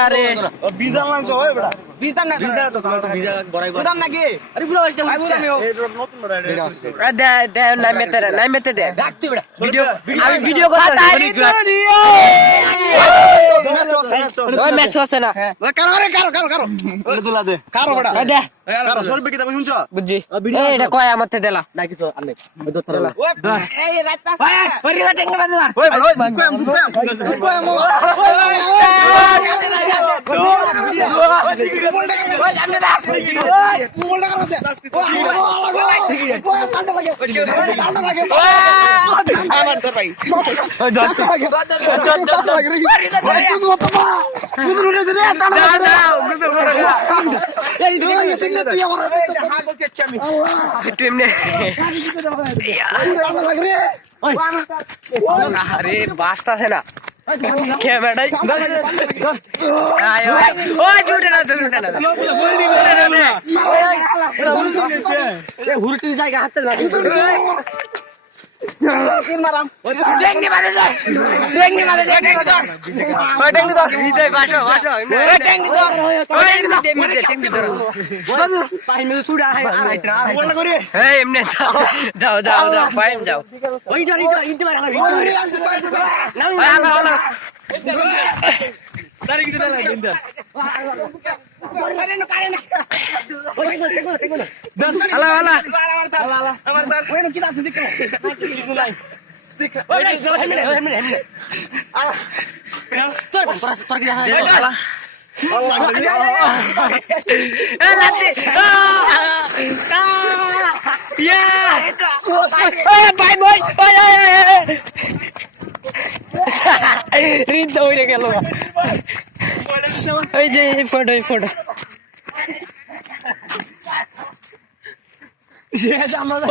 আরে বিজাল না তো হয় বড়া বিজাল না তো তোমার বিজা বড়াই বড় দাম নাকি আরে বুঝা আসছে আমিও নতুন বড় দে দে নাই মেতে দে রাখতে বড়া ভিডিও আমি ভিডিও করতে ওই ম্যাচ আছে না কারো দুলা দে কারো বড়া দে কারো সরবে কি তুমি শুনছো বুঝছি এই এটা কয় আমাতে দেলা না কিছু আনে ওই দত্তর এই রাত পাস ওই রিলা টেঙ্গা বাজে না ওই আরে বাস্তা আছে না ক্যামেরাটাই হুরটির জায়গা হাতে লাগে মারাম ডেঙ্গি বাজে যায় ডেঙ্গি বাজে ডেঙ্গি ধর ওই ডেঙ্গি ধর বিদায় বাসো ওই ডেঙ্গি ধর ডেঙ্গি ধর পাই মে সুড়া আইত্রা বল করে এই এমনে যাও পাইম যাও ওই জানি তো ইনতে মারা না তারে কি দাও ইনতে আলা আমার স্যার ওই কি আছে দেখো কিছু নাই ওই হেমনে তোর কি আছে রিন্তা হয়ে গেল ওই যে ফটো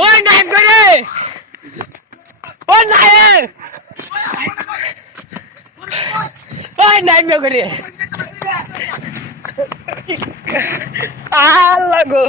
ওই নাইম করে ওই নাইম করে আল্লাহ গো